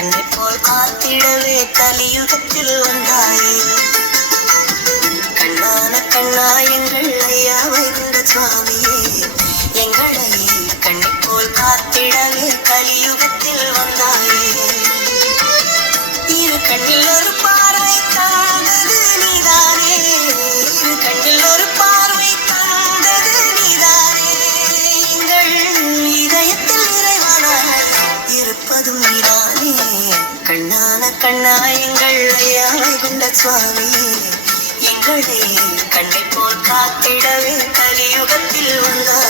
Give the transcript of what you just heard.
கண்ணை போல் காத்திடவே கலியுகத்தில் வந்தாயே. கண்ணான கண்ணா எங்கள் ஐயா வைகுண்ட சுவாமியே, எங்களை கண்ணை போல் காத்திடவே கலியுகத்தில் வந்தாயே. இரு கண்ணில் ஒரு பார்வை காந்தது நீதானே, இரு கண்ணில் ஒரு பார்வை காந்தது நீதானே. எங்கள் இதயத்தில் இறைவனாய் இருப்பதும் நீதானே. கண்ணான கண்ணா எங்கள் ஐயா வைகுண்ட சுவாமியே, எங்களை கண்ணை போல் காத்திடவே கலியுகத்தில் வந்தாய்.